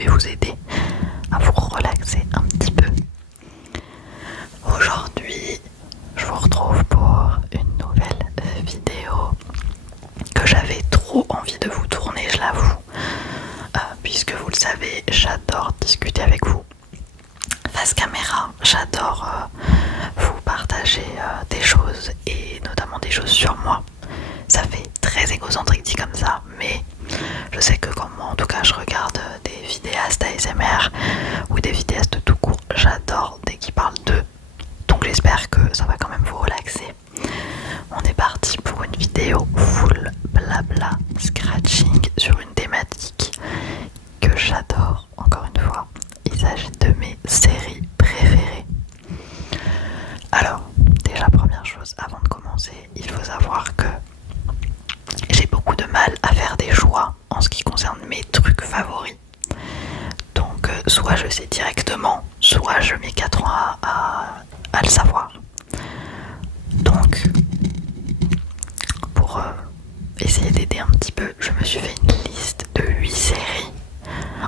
vais vous aider à vous relaxer un petit peu. Aujourd'hui, je vous retrouve pour une nouvelle vidéo que j'avais trop envie de vous tourner, je l'avoue, puisque vous le savez, j'adore discuter avec vous face caméra, j'adore vous partager des choses et notamment des choses sur moi. Ça fait très égocentrique dit comme ça, mais je sais que comme moi en tout cas je regarde des vidéastes ASMR ou des vidéastes tout court, j'adore dès qu'ils parlent d'eux, donc j'espère que ça va quand même vous relaxer. On est parti pour une vidéo full blabla scratching sur une thématique que j'adore. Encore une fois, il s'agit de mes séries préférées. Alors déjà, première chose avant de commencer, il faut savoir que j'ai beaucoup de mal à faire des choix en ce qui concerne mes trucs favoris. Donc soit je sais directement, soit je mets 4 ans à le savoir. Donc pour essayer d'aider un petit peu, je me suis fait une liste de 8 séries.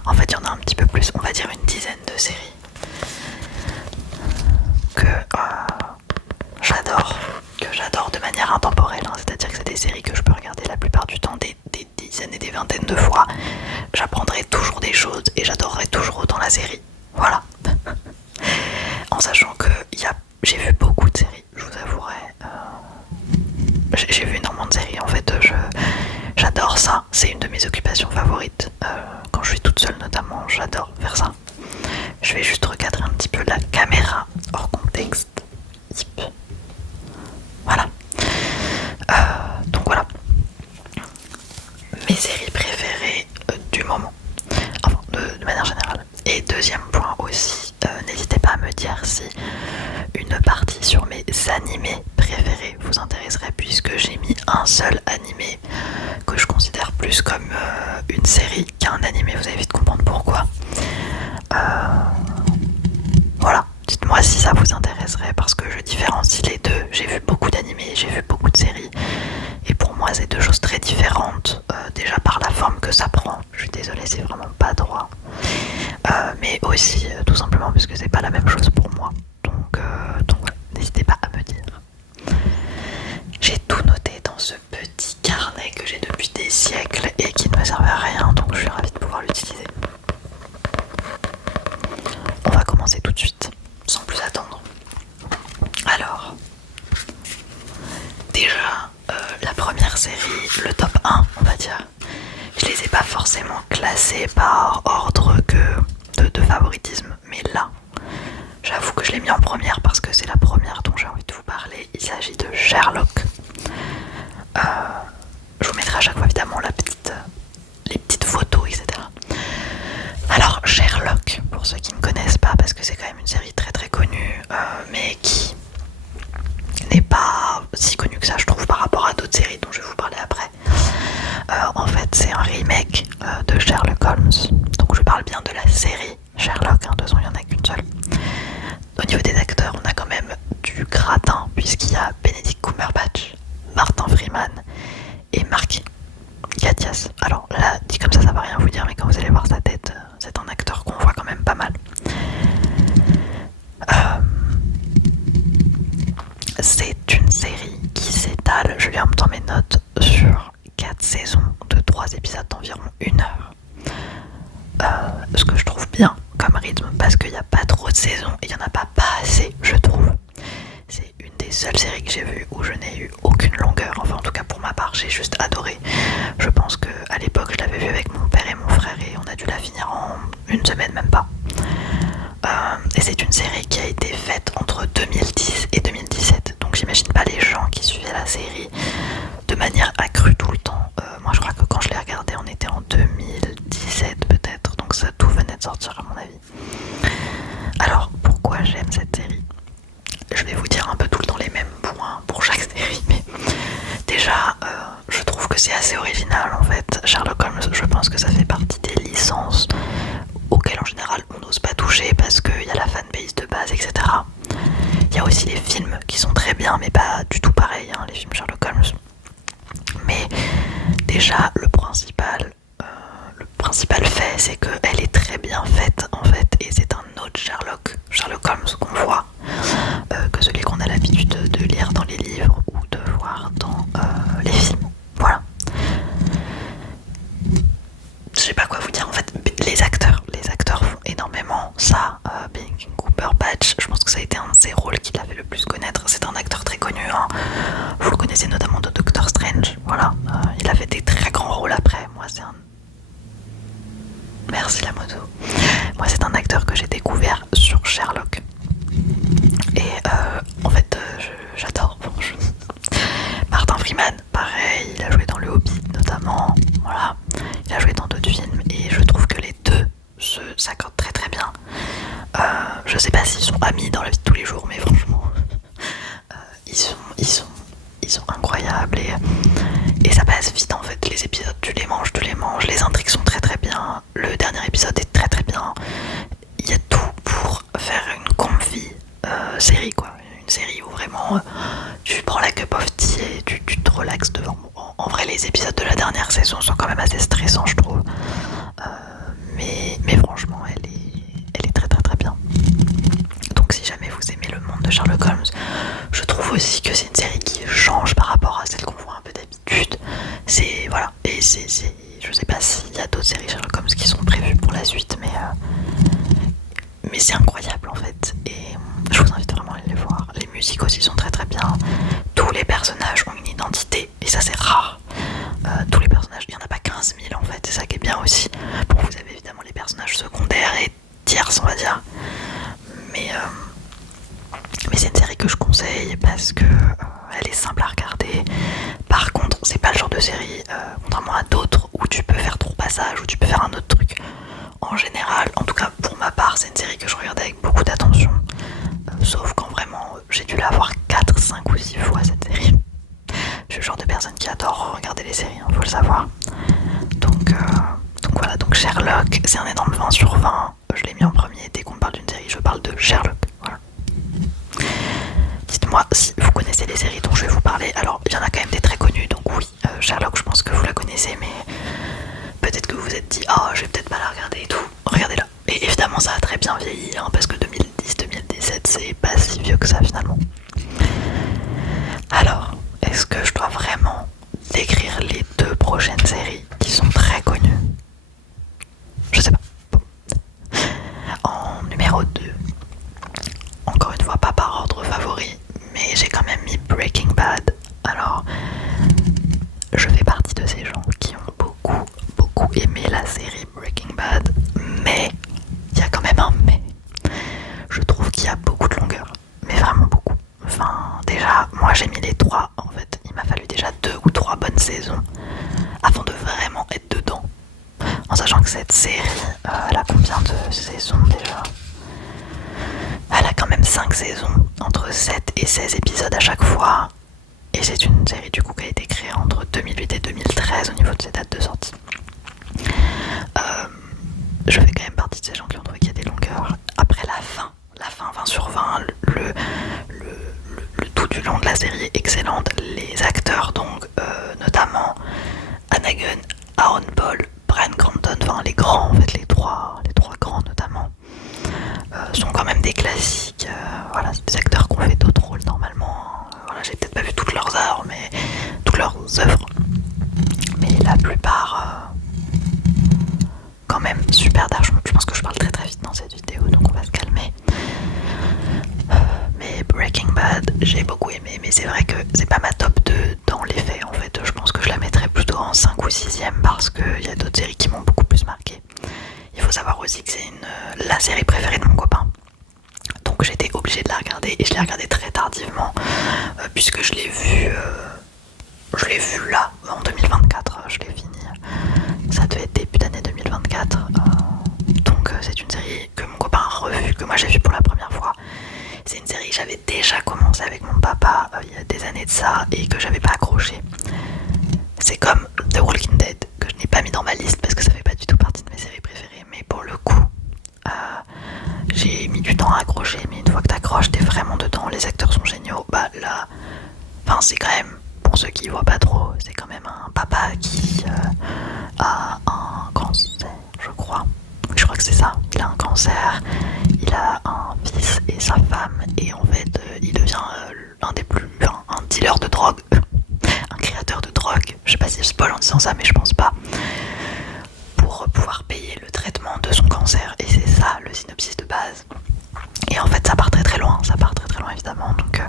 En fait il y en a un petit peu plus, on va dire une dizaine de séries que j'adore de manière intemporelle, hein. C'est-à-dire que c'est des séries que je peux regarder la plupart du temps des dizaines et des vingtaines de fois. J'apprendrai toujours des choses et j'adorerai toujours autant la série. Voilà. En sachant que j'ai vu beaucoup de séries, je vous avouerai. J'ai vu énormément de séries en fait. J'adore ça. C'est une de mes occupations favorites. Quand je suis toute seule notamment, j'adore faire ça. Je vais juste recadrer un petit peu la caméra hors contexte. Voilà. Donc voilà. Mes séries préférées du moment. Enfin, de manière générale. Et deuxième point aussi, n'hésitez pas à me dire si une partie sur mes animés préférés vous intéresserait, puisque j'ai mis un seul animé que je considère plus comme une série qu'un animé. Vous allez vite comprendre pourquoi. Voilà, dites-moi si ça vous intéresserait, parce que je différencie les deux. J'ai vu beaucoup d'animés, j'ai vu beaucoup de séries, et pour moi c'est deux choses très différentes. Déjà par la forme que ça prend, je suis désolée, c'est vraiment pas droit, mais aussi tout simplement parce que c'est pas la même chose pour moi. Donc voilà, n'hésitez pas à me dire. J'ai tout noté dans ce petit carnet que j'ai depuis des siècles et qui ne me servait à rien, donc je suis ravie de pouvoir l'utiliser. On va commencer tout de suite, sans plus attendre. Alors, déjà, la première série, le top 1, on va dire, je les ai pas forcément classés par ordre de favoritisme, mais là, j'avoue que je l'ai mis en première parce que c'est la première dont j'ai envie de vous parler. Il s'agit de Sherlock. Je vous mettrai à chaque fois évidemment les petites photos, etc. Alors Sherlock, pour ceux qui ne connaissent pas, parce que c'est quand même une série très très connue, mais qui n'est pas si connue que ça, je trouve, par rapport à d'autres séries dont je vais vous parler après. En fait, c'est un remake de Sherlock Holmes. Donc je parle bien de la série Sherlock, hein, de toute façon il n'y en a qu'une seule. Au niveau des acteurs, on a quand même du gratin, puisqu'il y a Benedict Cumberbatch, Martin Freeman et Mark Gatiss. Alors là, dit comme ça va rien vous dire, mais quand vous allez voir sa tête, c'est un acteur qu'on voit quand même pas mal. C'est une série qui s'étale, je lis en même temps mes notes, sur 4 saisons de 3 épisodes d'environ 1 heure. Ce que je trouve bien comme rythme, parce qu'il n'y a pas trop de saisons et il n'y en a pas assez, je trouve. C'est une des seules séries que j'ai vues où je n'ai eu aucune longueur, enfin en tout cas pour ma part, j'ai juste adoré. Je pense qu'à l'époque je l'avais vue avec mon père et mon frère et on a dû la finir en une semaine, même pas. Et c'est une série qui a été faite entre 2010 et 2017, donc j'imagine pas les gens qui suivaient la série de manière accrue tout le temps. Moi je crois que quand je l'ai regardée on était en 2017 peut-être, donc ça tout venait de sortir à mon avis. Alors pourquoi j'aime cette série? Je vais vous dire un peu tout le temps les mêmes points pour chaque série, mais déjà je trouve que c'est assez original en fait. Sherlock Holmes, je pense que ça fait partie des licences auxquelles en général on n'ose pas toucher parce qu'il y a la fanbase de base, etc. Il y a aussi les films qui sont très bien, mais pas du tout pareil, hein, les films Sherlock Holmes. Mais déjà le principal fait, c'est qu'elle est très bien sais pas quoi vous dire en fait. Les acteurs font énormément ça. Benedict Cumberbatch, je pense que ça a été un de ses rôles qui l'a fait le plus connaître. C'est un acteur très connu, hein. Vous le connaissez notamment de Doctor Strange. Voilà, il a fait des très grands rôles après. Moi c'est un... Merci la moto. Moi c'est un acteur que j'ai découvert sur Sherlock. Et en fait j'adore. Martin Freeman, pareil, il a joué dans Le Hobbit notamment. Voilà, il a joué dans d'autres films et je trouve que les deux s'accordent très très bien. Je sais pas s'ils sont amis dans la vie de tous les jours, mais franchement, ils sont incroyables et ça passe vite en fait. Les épisodes, tu les manges. Les intrigues sont très très bien. Le dernier épisode est très très bien. Il y a tout pour faire une comfy série quoi. Une série où vraiment tu prends la cup of tea et tu te relaxes devant. En vrai, les épisodes de la dernière saison sont quand même assez stressants, je trouve. Mais franchement, elle est très très très bien. Donc si jamais vous aimez le monde de Sherlock Holmes, je trouve aussi que c'est une série qui change par rapport à celle qu'on voit un peu d'habitude. C'est voilà, et je sais pas s'il y a d'autres séries Sherlock Holmes qui sont prévues pour la suite, mais c'est incroyable en fait. Et je vous invite vraiment à aller les voir. Les musiques aussi sont très très bien. Tous les personnages ont une identité et ça c'est rare. Tous les personnages, il n'y en a pas 15 000 en fait, c'est ça qui est bien aussi. Bon, vous avez évidemment les personnages secondaires et tierces on va dire, mais c'est une série que je conseille parce que elle est simple à regarder. Par contre, c'est pas le genre de série, contrairement à d'autres, où tu peux faire 3 passages, où tu peux faire un autre truc. En général, en tout cas pour ma part, c'est une série que je regarde avec beaucoup d'attention. Sauf quand vraiment j'ai dû la voir 4, 5 ou 6 fois cette série. Je suis le genre de personne qui adore regarder les séries, faut le savoir. Donc voilà, donc Sherlock, c'est un énorme 20 sur 20. Je l'ai mis en premier, dès qu'on parle d'une série, je parle de Sherlock. Voilà. Dites-moi si vous connaissez les séries dont je vais vous parler. Alors, il y en a quand même des très connues, donc oui, Sherlock, je pense que vous la connaissez, mais peut-être que vous vous êtes dit, oh, je vais peut-être pas la regarder et tout. Regardez-la. Et évidemment, ça a très bien vieilli, hein, parce que 2010-2017, c'est pas si vieux que ça finalement. Alors, est-ce que je dois vraiment décrire les 2 prochaines séries qui sont très connues? Je sais pas. Bon. En numéro 2, encore une fois pas par ordre favori, mais j'ai quand même mis Breaking Bad. Alors, je fais partie de ces gens qui ont beaucoup aimé la série Breaking Bad, mais il y a quand même un mais. Je trouve qu'il y a beaucoup de longueur, mais vraiment beaucoup. Enfin, déjà, moi j'ai mis les 3, en fait, il m'a fallu déjà 2 ou 3 bonnes saisons avant de vraiment être dedans. En sachant que cette série, elle a combien de saisons déjà? Elle a quand même 5 saisons, entre 7 et 16 épisodes à chaque fois. Et c'est une série du coup qui a été créée entre 2008 et 2013 au niveau de ses dates de sortie. Je fais quand même partie de ces gens qui ont trouvé qu'il y a des longueurs. Après la fin 20 sur 20, le tout du long de la série est excellente. Les acteurs donc, notamment Anna Gunn, Aaron Paul, Bryan Cranston, enfin les grands en fait, les trois grands notamment, sont quand même des classiques. Voilà, c'est des acteurs qui ont fait d'autres rôles normalement. Voilà, j'ai peut-être pas vu toutes leurs œuvres, mais la plupart quand même super d'art. Je pense que je parle très très vite dans cette vidéo, donc on va se calmer. Mais Breaking Bad, j'ai beaucoup aimé, mais c'est vrai que c'est pas ma top 2 dans les faits en fait. Je pense que je la mettrais plutôt en 5 ou 6ème parce qu'il y a d'autres séries qui m'ont beaucoup plus marqué. Il faut savoir aussi que c'est la série préférée de mon copain. Donc j'étais obligée de la regarder et je l'ai regardée très tardivement puisque je l'ai vue là en 2024, je l'ai fini. Ça devait être début d'année 2024. Donc c'est une série que mon copain a revue, que moi j'ai vue pour la première fois. C'est une série que j'avais déjà commencé avec mon papa il y a des années de ça et que j'avais pas accroché. C'est comme The Walking Dead que je n'ai pas mis dans ma liste parce que ça fait pas du tout partie de mes séries préférées, mais pour le coup j'ai mis du temps à accrocher, mais une fois que t'accroches t'es vraiment dedans, les acteurs sont géniaux. Bah là, enfin c'est quand même, pour ceux qui voient pas trop, c'est quand même un papa qui a un cancer, je crois que c'est ça, il a un cancer, il a un fils et sa femme, et en fait il devient un dealer de drogue, un créateur de drogue, je sais pas si je spoil en disant ça mais je pense pas, pour pouvoir payer le traitement de son cancer. Et c'est ça le synopsis de base. Et en fait ça part très très loin, évidemment. Donc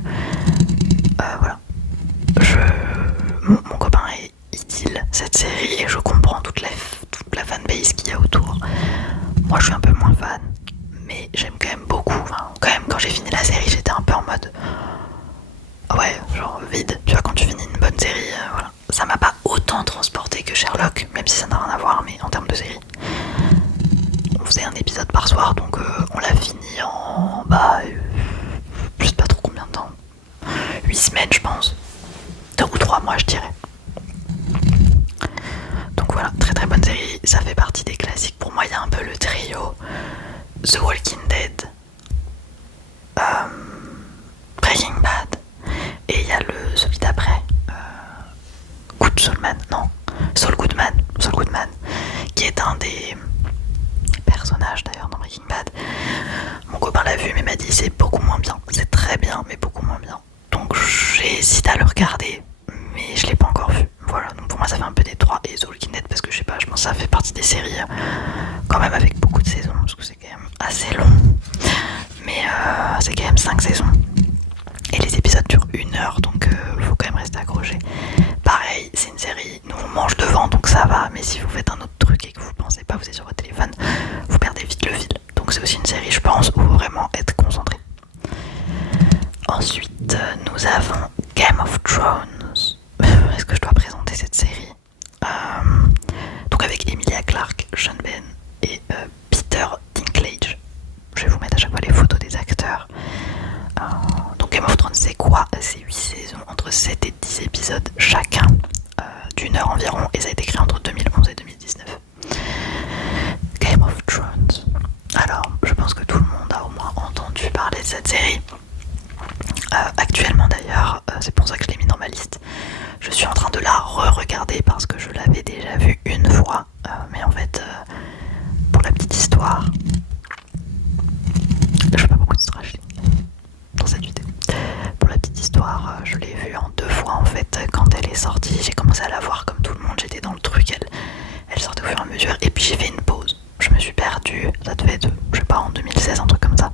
voilà. Mon copain idylle cette série et je comprends toute la fanbase qu'il y a autour. Moi je suis un peu moins fan, mais j'aime quand même beaucoup. Enfin, quand même, quand j'ai fini la série, j'étais un peu en mode ouais, genre vide. Tu vois, quand tu finis une bonne série, voilà. Ça m'a pas autant transporté que Sherlock, même si ça n'a rien à voir, mais en termes de série. On faisait un épisode par soir, donc on l'a fini en je sais pas trop combien de temps. 8 semaines, je pense. 2 ou 3 mois, je dirais. Donc voilà, très très bonne série. Ça fait partie des classiques. Pour moi, il y a un peu le trio The Walking Dead, Breaking Bad, et il y a celui d'après, Saul Goodman, qui est un des personnages d'ailleurs dans Breaking Bad. Mon copain l'a vu mais m'a dit c'est beaucoup moins bien. C'est très bien mais beaucoup moins bien. Donc j'ai hésité à le regarder, mais je l'ai pas encore vu. Voilà, donc pour moi ça fait un peu des 3 et The Walking Dead parce que je sais pas, je pense que ça fait partie des séries quand même avec beaucoup de saisons, parce que c'est quand même assez long. Mais c'est quand même 5 saisons. Et les épisodes durent 1 heure, donc faut quand même rester accroché. Pareil, c'est une série, nous on mange devant donc ça va, mais si vous faites un autre truc et que vous pensez pas, vous êtes sur votre téléphone, vous perdez vite le fil. Donc c'est aussi une série, je pense, où il faut vraiment être concentré. Ensuite, nous avons Game of Thrones. Est-ce que je dois présenter cette série? Donc avec Emilia Clarke, Sean Ben et Peter Dinklage. Je vais vous mettre à chaque fois les photos des acteurs. Donc Game of Thrones c'est quoi? C'est 8 saisons, entre 7 et 10 épisodes chacun, d'1 heure environ, et ça a été créé entre 2011 et 2019. Game of Thrones. Alors, je pense que tout le monde a au moins entendu parler de cette série. Actuellement d'ailleurs, c'est pour ça que je l'ai mis dans ma liste. Je suis en train de la re-regarder parce que je l'avais déjà vue une fois. Mais en fait, pour la petite histoire, je fais pas beaucoup de stratégie dans cette vidéo. Pour la petite histoire, je l'ai vue en 2 fois en fait. Quand elle est sortie, j'ai commencé à la voir comme tout le monde, j'étais dans le truc, elle sortait au fur et à mesure, et puis j'ai fait une pause. Je me suis perdue, ça devait être, je sais pas, en 2016, un truc comme ça.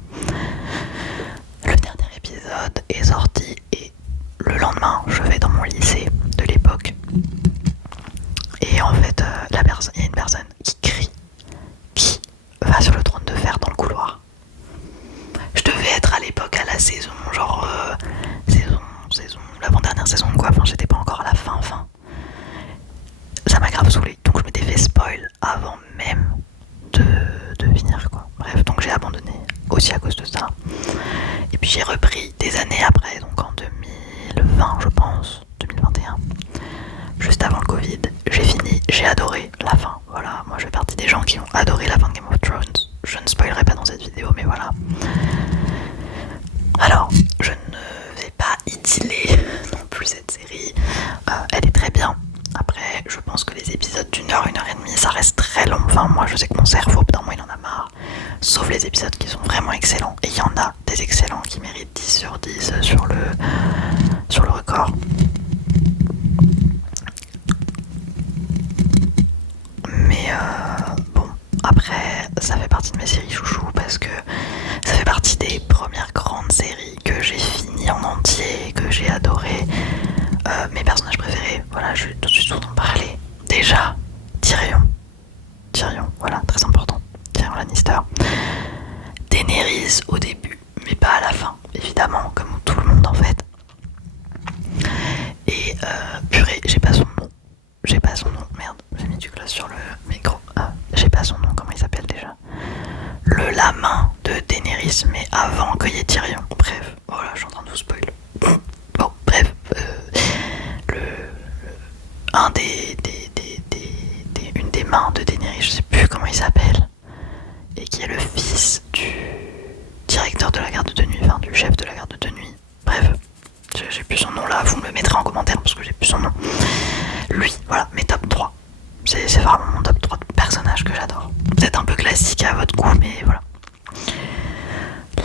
Le dernier épisode est sorti et le lendemain, je vais dans mon lycée de l'époque. Et en fait, il y a une personne qui crie, qui va sur le trône de fer dans le couloir. Je devais être à l'époque à la saison, genre l'avant-dernière saison quoi, enfin j'étais pas encore à la fin. Ça m'a grave saoulé, donc je m'étais fait spoil avant même de finir quoi. Bref, donc j'ai abandonné aussi à cause de ça. Et puis j'ai repris des années après, donc en 2020 je pense, 2021, juste avant le Covid. J'ai fini, j'ai adoré la fin. Voilà, moi je fais partie des gens qui ont adoré la fin de Game of Thrones. Je ne spoilerai pas dans cette vidéo, mais voilà. Alors, je ne vais pas idyller non plus cette série. Elle est très bien. Après, je pense que les épisodes d'1 heure, 1 heure et demie, ça reste très long. Enfin, moi, je sais que mon cerveau, putain, moi, il en a marre. Sauf les épisodes qui sont vraiment excellents. Et il y en a des excellents qui méritent 10 sur 10 sur le record. Mais bon, après, ça fait partie de mes séries chouchou parce que ça fait partie des premières grandes séries que j'ai finies en entier, que j'ai adoré. Mes personnages préférés, voilà, je vais tout de suite en parler. Déjà, Tyrion, voilà, très important. Tyrion Lannister. Daenerys au début, mais pas à la fin, évidemment, comme tout le monde en fait. Et purée, j'ai pas son nom, merde, j'ai mis du glace sur le micro. J'ai pas son nom, comment il s'appelle déjà? La main de Daenerys, mais avant qu'il y ait Tyrion. Bref, voilà, je suis en train de vous spoil. Bon, bref, une des mains de Daenerys, je sais plus comment il s'appelle, et qui est le fils du directeur de la garde de nuit, enfin du chef de la garde de nuit. Bref, j'ai plus son nom là, vous me le mettrez en commentaire parce que j'ai plus son nom. Lui, voilà, mes top 3. C'est vraiment mon top 3 de personnages que j'adore. Peut-être un peu classique à votre goût, mais voilà.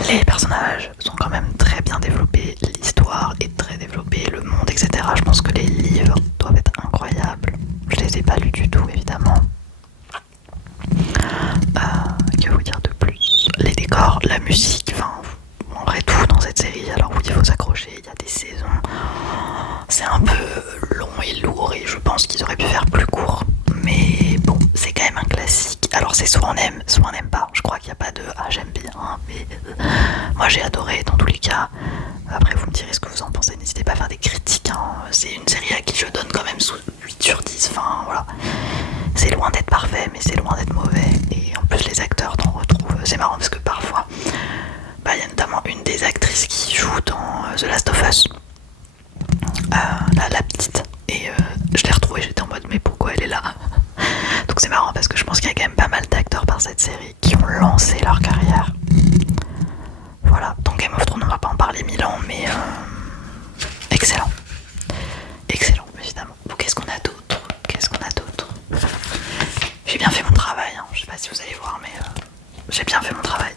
Les personnages sont quand même très bien développés, l'histoire est très développée, le monde, etc. Je pense que les livres doivent être incroyables. Je les ai pas lus du tout, évidemment. musique, enfin en vrai tout dans cette série. Alors oui, il faut s'accrocher, il y a des saisons, c'est un peu long et lourd et je pense qu'ils auraient pu faire plus court, mais bon, c'est quand même un classique. Alors c'est soit on aime, soit on n'aime pas. Je crois qu'il n'y a pas de ah j'aime bien, mais moi j'ai adoré dans tous les cas. Après vous me direz ce que vous en pensez, n'hésitez pas à faire des critiques, hein. C'est une série à qui je donne quand même 8 sur 10, enfin voilà. C'est loin d'être parfait, mais c'est loin d'être mauvais. Et en plus les acteurs t'en retrouvent, c'est marrant parce que parfois, il y a notamment une des actrices qui joue dans The Last of Us, la petite, et je l'ai retrouvée, j'étais en mode mais pourquoi elle est là. Donc c'est marrant parce que je pense qu'il y a quand même pas mal d'acteurs par cette série qui ont lancé leur carrière. Voilà, donc Game of Thrones on va pas en parler 1000 ans, mais excellent. Excellent, évidemment. Bon, qu'est-ce qu'on a d'autre? J'ai bien fait mon travail, hein. Je sais pas si vous allez voir, mais j'ai bien fait mon travail.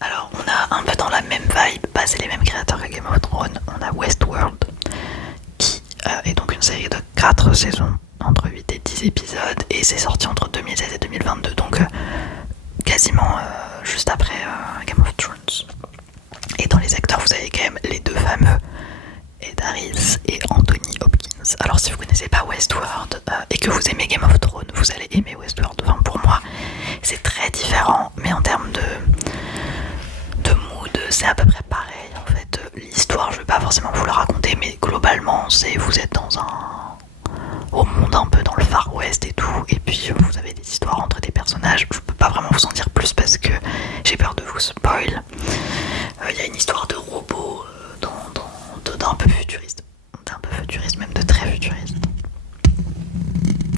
Alors, on a un peu dans la même vibe, c'est les mêmes créateurs que Game of Thrones. On a Westworld, qui est donc une série de 4 saisons, entre 8 et 10 épisodes, et c'est sorti entre 2016 et 2022, donc quasiment juste après Game of Thrones. Et dans les acteurs, vous avez quand même les deux fameux Ed Harris et Anthony Hopkins. Alors si vous connaissez pas Westworld et que vous aimez Game of Thrones, vous allez aimer Westworld. Enfin, pour moi, c'est très différent, mais en termes de mood, c'est à peu près pareil. En fait, l'histoire, je vais pas forcément vous la raconter, mais globalement, vous êtes dans au monde un peu dans le Far West et tout, et puis vous avez des histoires entre des personnages. Je peux pas vraiment vous en dire plus parce que j'ai peur de vous spoil. Il y a une histoire de robot d'un peu futuriste, même de très futuriste.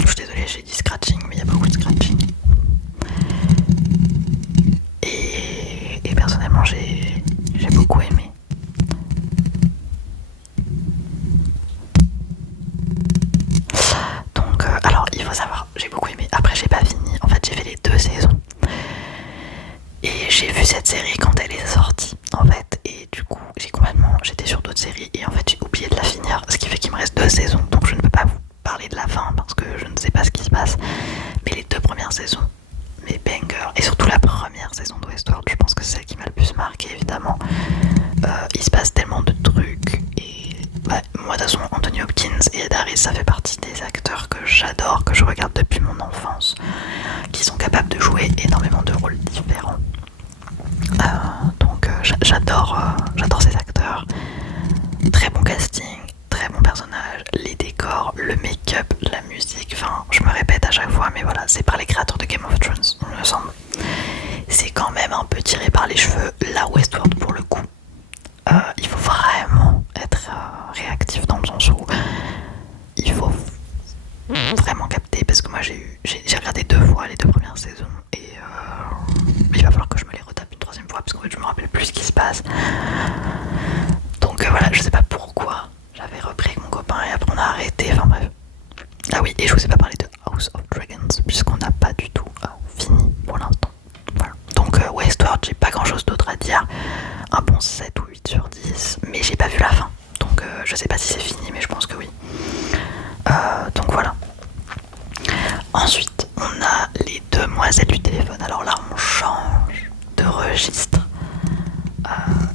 Je suis désolée, j'ai dit scratching, mais il y a beaucoup de scratching. Et personnellement, j'ai beaucoup aimé. Donc, alors, il faut savoir, j'ai beaucoup aimé. Après, j'ai pas fini. En fait, j'ai fait les 2 saisons. Et j'ai vu cette série quand elle est sortie, en fait. Et du coup, j'étais sur d'autres séries et en fait, j'ai oublié de la finir. Ce qui fait qu'il me reste 2 saisons. Donc, je ne peux pas vous parler de la fin parce que je ne sais pas ce qui se passe. Mais les 2 premières saisons, mes bangers, et surtout la première saison de Westworld, je pense que c'est celle qui m'a le plus marqué, évidemment. Il se passe tellement de trucs. Et moi, de toute façon, Anthony Hopkins et Ed Harris, ça fait partie des acteurs que j'adore, que je regarde depuis mon enfance, qui sont capables de jouer énormément de rôles différents. Donc j'adore ces acteurs. Très bon casting, très bon personnage, les décors, le make-up, la musique, enfin je me répète à chaque fois, mais voilà, c'est par les créateurs de Game of Thrones, il me semble. C'est quand même un peu tiré par les cheveux. La Westworld, pour le coup, il faut vraiment être réactif dans le sens où il faut vraiment capter, parce que moi j'ai regardé 2 fois les 2 premières saisons et il va falloir que je me les retape une 3e fois parce qu'en fait je me rappelle plus ce qui se passe. Donc voilà, je sais pas pourquoi j'avais repris avec mon copain et après on a arrêté, enfin bref. Ah oui, et je vous ai pas parlé de House of Dragons puisqu'on n'a pas du tout fini pour l'instant. Voilà. Donc Westworld, j'ai pas grand chose d'autre à dire. Un bon 7 ou 8 sur 10, mais j'ai pas vu la fin. Donc je sais pas si c'est fini, mais je pense que oui. Donc voilà. Ensuite, on a les Demoiselles du téléphone. Alors là, on change de registre.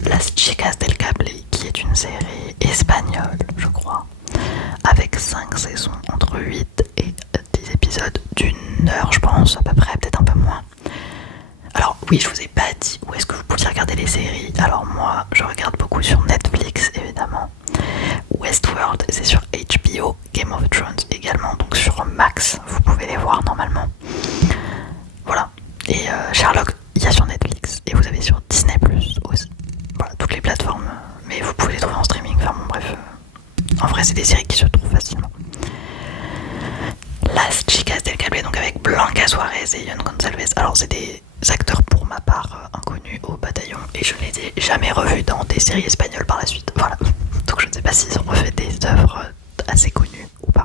Las Chicas del Cable, qui est une série espagnole, je crois, avec 5 saisons, entre 8 et 10 épisodes d'une heure, je pense, à peu près, peut-être un peu moins. Alors oui, je vous ai pas dit où est-ce que vous pouviez regarder les séries. Alors moi, je regarde beaucoup sur Netflix, évidemment. Westworld, c'est sur HBO, Game of Thrones également, donc sur Max, vous pouvez les voir normalement. Voilà. Et Sherlock, il y a sur Netflix, et vous avez sur Disney Plus aussi. Voilà, toutes les plateformes, mais vous pouvez les trouver en streaming, enfin bon bref. En vrai, c'est des séries qui se trouvent facilement. Las Chicas del Cable, donc avec Blanca Suarez et Ian Gonzalez. Alors c'est des acteurs pour ma part inconnus au bataillon, et je ne les ai jamais revus dans des séries espagnoles par la suite. Voilà. Donc je ne sais pas s'ils ont refait des œuvres assez connues ou pas.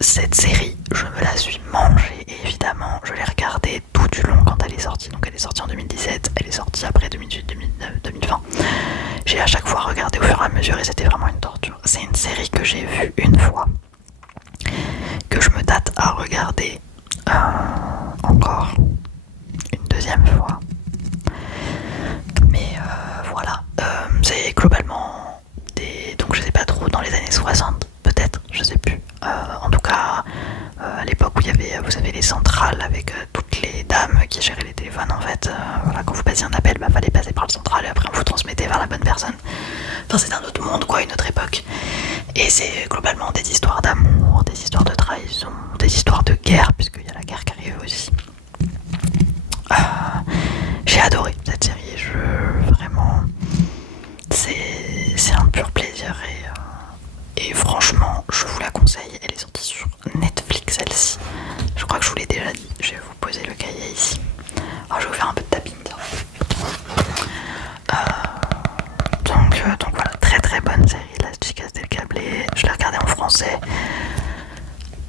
Cette série, je me la suis mangée, et évidemment, je l'ai regardée tout du long quand elle est sortie. Donc elle est sortie en 2017, elle est sortie après 2018, 2019, 2020. J'ai à chaque fois regardé au fur et à mesure et c'était vraiment une torture. C'est une série que j'ai vue une fois, que je me tâte à regarder encore une 2e fois. globalement donc je sais pas trop, dans les années 60 peut-être, je sais plus. En tout cas, à l'époque où il y avait, vous savez, les centrales avec toutes les dames qui géraient les téléphones en fait. Voilà, quand vous passiez un appel, fallait passer par le central et après on vous transmettait vers la bonne personne. Enfin, c'est un autre monde quoi, une autre époque. Et c'est globalement des histoires d'amour, des histoires de trahison, des histoires de guerre, puisqu'il y a la guerre qui arrive aussi. J'ai adoré cette série, vraiment, c'est un pur plaisir et franchement, je vous la conseille. Elle est sortie sur Netflix, celle-ci. Je crois que je vous l'ai déjà dit. Je vais vous poser le cahier ici. Alors, je vais vous faire un peu de tapping. Donc voilà, très très bonne série, La Chicas del Cable. Je l'ai regardée en français.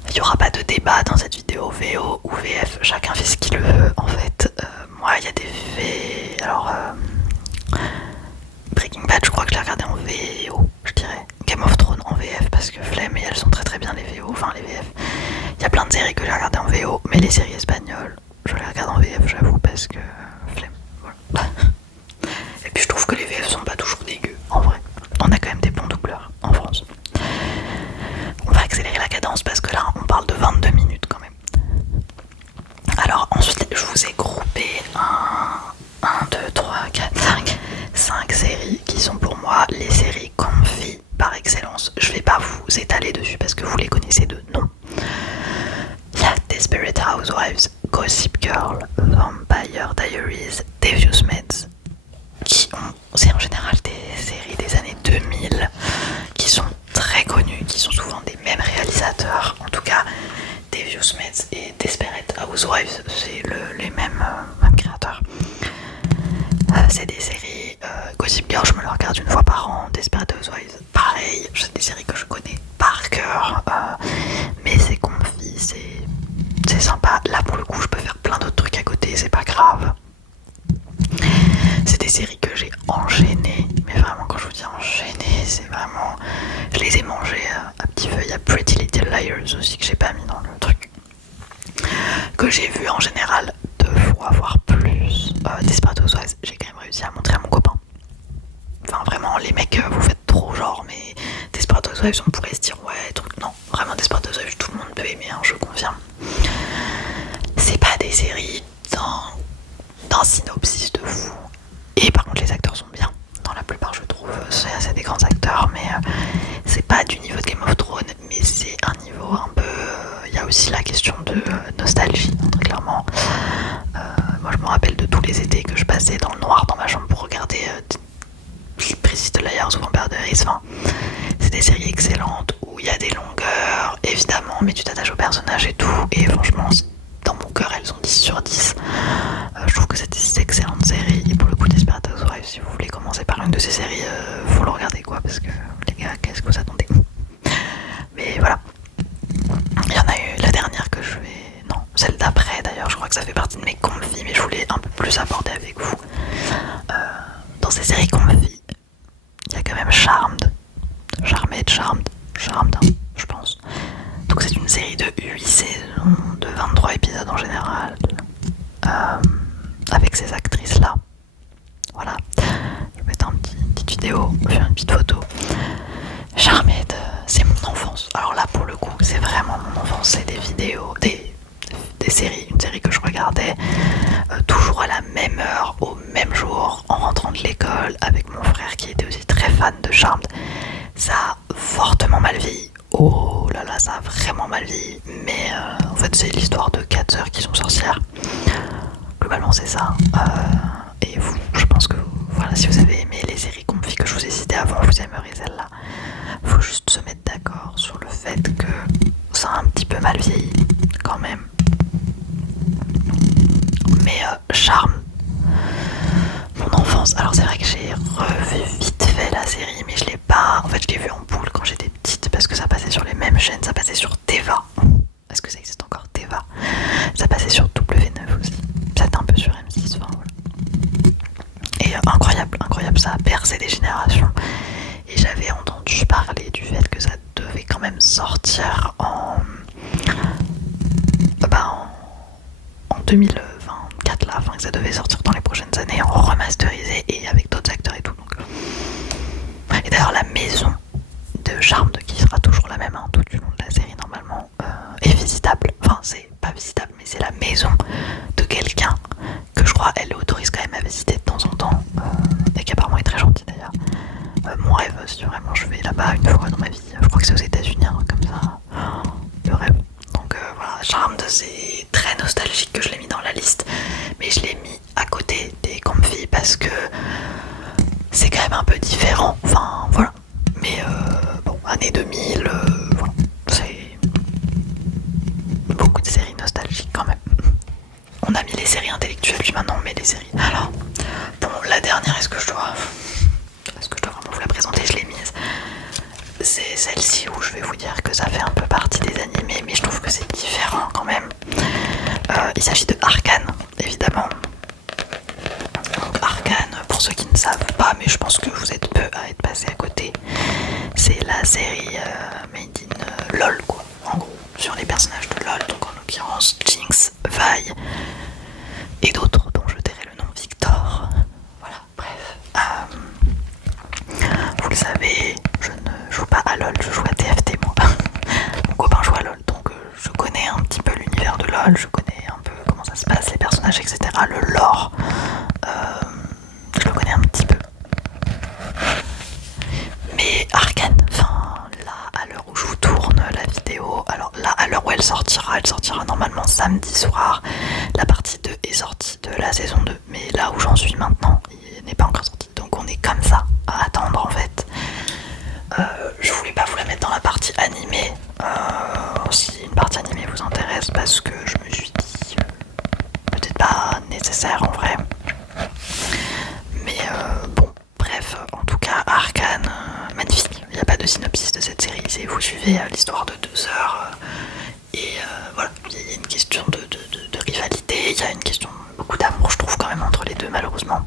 Il n'y aura pas de débat dans cette vidéo, VO ou VF, chacun fait ce qu'il veut en fait. Moi il y a des V. Alors Breaking Bad, je crois que je l'ai regardé en VO, je dirais. Game of Thrones en VF parce que flemme, et elles sont très très bien les VO, enfin les VF. Il y a plein de séries que j'ai regardées en VO, mais les séries espagnoles, je les regarde en VF, j'avoue, parce que flemme. Voilà. Et puis je trouve que les VF sont pas toujours dégueux, en vrai. On a quand même des bons doubleurs en France. On va accélérer la cadence parce que là on parle de 22 minutes quand même. Alors ensuite je vous ai groupé 1, 2, 3, 4, 5 séries qui sont pour moi les séries comfy par excellence. Je vais pas vous étaler dessus parce que vous les connaissez de nom. Il y a Desperate Housewives, Gossip Girl, Vampire Diaries, Devious Maids, c'est en général des séries des années 2000 qui sont très connues, qui sont souvent des mêmes réalisateurs. En tout cas, Devious Maids et Desperate Housewives, c'est les mêmes créateurs. C'est des séries, Gossip Girl, je me le regarde une fois par an. Desperate Housewives, pareil, c'est des séries que je connais par cœur, mais c'est comfy, c'est sympa. Là pour le coup, je peux faire plein d'autres trucs à côté, c'est pas grave. C'est des séries que j'ai enchaînées, mais vraiment quand je vous dis enchaînées, c'est vraiment... Je les ai mangées à petit feu. Il y a Pretty Little Liars aussi que j'ai pas mis dans le truc. Que j'ai vu en général 2 fois, voire plus. Desperate Housewives, j'ai quand même réussi à montrer à mon copain. Enfin vraiment, les mecs, vous faites trop genre, mais Desperate Housewives, on pourrait se dire ouais, truc. Non, vraiment Desperate Housewives, tout le monde peut aimer, hein, je confirme. C'est pas des séries d'un synopsis de fou. Et par contre les acteurs sont bien, dans la plupart je trouve, c'est des grands acteurs, mais c'est pas du niveau de Game of Thrones, mais c'est un niveau un peu... Il y a aussi la question de nostalgie, très clairement. Moi je me rappelle de tous les étés que je passais dans le noir dans ma chambre pour regarder Pretty Little Liars ou Vampire Diaries. Enfin, c'est des séries excellentes où il y a des longueurs, évidemment, mais tu t'attaches au personnage et tout, et franchement... Dans mon cœur, elles ont 10 sur 10. Je trouve que c'est des excellentes séries. Et pour le coup, Desperate Housewives, si vous voulez commencer par une de ces séries, faut le regarder quoi. Parce que les gars, qu'est-ce que vous attendez? Mais voilà. Il y en a eu la dernière que je vais... Non, celle d'après d'ailleurs. Je crois que ça fait partie de mes comfy, mais je voulais un peu plus aborder avec vous. Dans ces séries comfy, il y a quand même Charmed, je pense. Donc c'est une série de 8 saisons, de 23 épisodes en général, avec ces actrices-là. Voilà, je vais mettre une petite vidéo, faire une petite photo. Charmed, c'est mon enfance. Alors là, pour le coup, c'est vraiment mon enfance. C'est des vidéos, des séries, une série que je regardais toujours à la même heure, au même jour, en rentrant de l'école, avec mon frère qui était aussi très fan de Charmed. Ça a fortement mal vieilli. Oh là là, ça a vraiment mal vieilli. Mais en fait, c'est l'histoire de 4 sœurs qui sont sorcières. Globalement, c'est ça. Et vous, je pense que voilà, si vous avez aimé les séries comfy que je vous ai citées avant, vous aimerez celle-là. Faut juste se mettre d'accord sur le fait que ça a un petit peu mal vieilli, quand même. Mais Charme, mon enfance. Alors c'est vrai que j'ai revu vite fait la série, mais je l'ai pas... En fait, je l'ai vue en boule quand j'étais petite, parce que ça passait sur les mêmes chaînes, ça passait sur Teva. Est-ce que ça existe encore, Teva? Ça passait sur W9 aussi. Peut-être un peu sur M6, enfin voilà. Et incroyable, ça a bercé des générations. Et j'avais entendu parler du fait que ça devait quand même sortir en 2024 là, enfin que ça devait sortir dans les prochaines années en remasterisé et avec d'autres acteurs et tout. Donc maison de Charmed, qui sera toujours la même tout du long de la série normalement, est visitable. Enfin, c'est pas visitable, mais c'est la maison de quelqu'un que je crois elle autorise quand même à visiter de temps en temps, et qui apparemment est très gentil d'ailleurs. Mon rêve, si vraiment je vais là-bas une fois dans ma vie, je crois que c'est aux États-Unis, comme ça, le rêve. Donc voilà, Charmed, c'est très nostalgique que je l'ai mis dans la liste, mais je l'ai mis à côté des Comfy parce que c'est quand même un peu différent. Enfin voilà, mais bon, années 2000, voilà, c'est beaucoup de séries nostalgiques quand même. On a mis les séries intellectuelles, puis maintenant on met les séries. Alors, bon, la dernière, est-ce que je dois vraiment vous la présenter? Je l'ai mise. C'est celle-ci où je vais vous dire que ça fait un peu partie des animés, mais je trouve que c'est différent quand même. Il s'agit de Arcane, évidemment. Donc Arcane, pour ceux qui ne savent pas, mais je pense que vous êtes peu à être passé à côté, c'est la série made in LOL, quoi. En gros, sur les personnages de LOL, donc en l'occurrence Jinx, Vi et d'autres dont je tairai le nom, Victor. Voilà, bref. Vous le savez, je ne joue pas à LOL, je joue à TFT moi. Mon copain joue à LOL, donc je connais un petit peu l'univers de LOL, je connais un peu comment ça se passe, les personnages, etc. Le lore, je le connais un petit peu. Mais Arcane, enfin là, à l'heure où je vous tourne la vidéo, alors là, à l'heure où elle sortira normalement samedi soir. La partie 2 est sortie de la saison 2, mais là où j'en suis maintenant, il n'est pas encore sorti. Donc on est comme ça, à attendre en fait. Je voulais pas vous la mettre dans la partie animée, si une partie animée vous intéresse, parce que je me suis dit, peut-être pas nécessaire en vrai. Mais bon, bref, en tout cas, Arcane, magnifique. Il n'y a pas de synopsis de cette série, c'est vous suivez l'histoire de 2 heures, et voilà, il y a une question de rivalité, il y a une question, beaucoup d'amour, je trouve, quand même, entre les deux, malheureusement.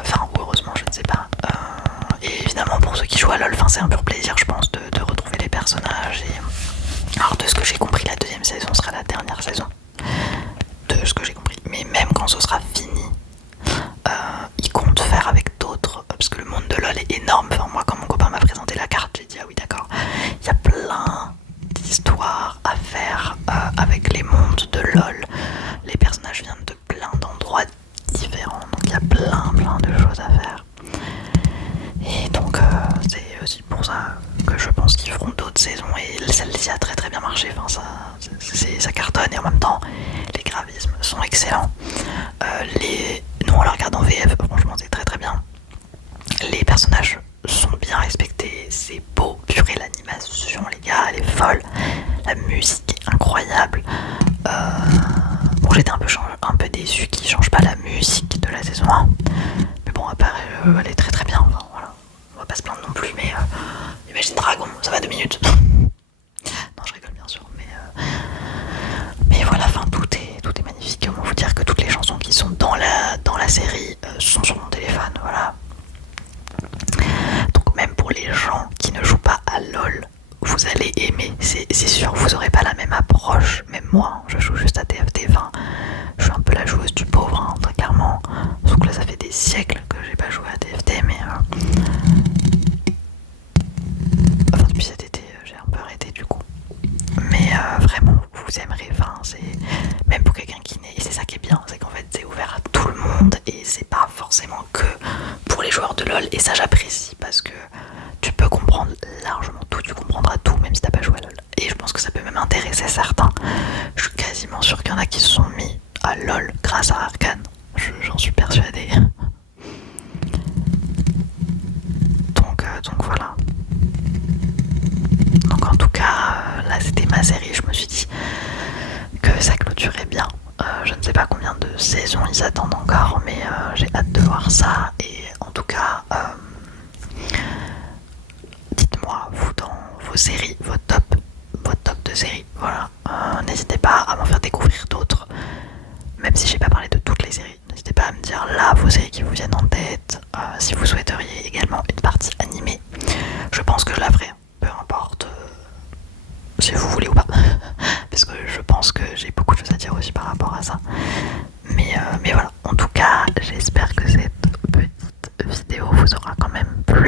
Enfin, ou heureusement, je ne sais pas. Et évidemment, pour ceux qui jouent à LoL, c'est un pur plaisir, je pense, de retrouver les personnages. Et alors, de ce que j'ai compris, la 2e saison sera la dernière saison. De ce que j'ai compris. Mais même quand ce sera fini, ils comptent faire avec d'autres, parce que le monde de LoL est énorme. Enfin, moi, quand mon copain m'a présenté la carte, j'ai dit ah oui, d'accord. Il y a plein d'histoires à faire avec les mondes de LoL. Les personnages viennent de plein d'endroits différents, donc il y a plein de choses à faire. Et donc c'est aussi pour ça que je pense qu'ils feront d'autres saisons, et celle-ci a très bien marché. Enfin, ça cartonne, et en même temps les graphismes sont excellents. Nous on la regarde en VF, franchement c'est très bien. Les personnages sont bien respectés, c'est beau, purée, l'animation les gars, elle est folle, la musique est incroyable. Bon, j'étais un peu déçu qu'ils changent pas la musique de la saison 1, mais bon, à part elle est très bien. Enfin, voilà, on va pas se plaindre non plus, mais Imagine Dragon, ça va 2 minutes. Non, je rigole bien sûr, mais voilà, enfin tout est magnifique. Comment vous dire que toutes les chansons qui sont dans la série sont sur mon téléphone, voilà. Donc même pour les gens qui ne jouent pas à LoL, vous allez aimer, c'est sûr, vous aurez pas la même approche. Même moi, je joue juste à TFT, enfin, je suis un peu la joueuse du pauvre, très clairement. Sauf que là, ça fait des siècles que j'ai pas joué à TFT, mais enfin, depuis cet été, j'ai un peu arrêté du coup. Mais vraiment, vous aimerez, enfin, c'est même pour quelqu'un qui n'est, et c'est ça qui est bien, c'est qu'en fait, c'est ouvert à tout le monde, et c'est pas forcément que pour les joueurs de LoL, et ça j'apprécie, parce que tu peux comprendre largement tout, tu comprendras tout, même si t'as pas joué à LoL. Et je pense que ça peut même intéresser certains. Je suis quasiment sûr qu'il y en a qui se sont mis à LoL grâce à Arcane. J'en suis persuadée. Donc voilà. Donc en tout cas, là c'était ma série, je me suis dit que ça clôturait bien. Je ne sais pas combien de saisons ils attendent encore, mais j'ai hâte de voir ça. Et en tout cas, dites-moi, vous, dans vos séries, vos top de séries, voilà. N'hésitez pas à m'en faire découvrir d'autres, même si j'ai pas parlé de toutes les séries. N'hésitez pas à me dire là vos séries qui vous viennent en tête, si vous souhaiteriez également une partie animée. Je pense que je la ferai, peu importe si vous voulez ou pas, parce que je pense que j'ai beaucoup de choses à dire aussi par rapport à ça. Mais voilà, en tout cas, j'espère que cette petite vidéo vous aura quand même plu.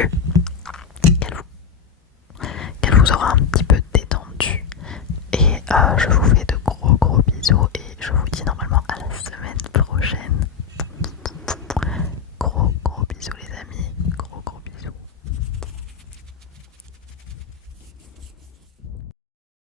Je vous fais de gros bisous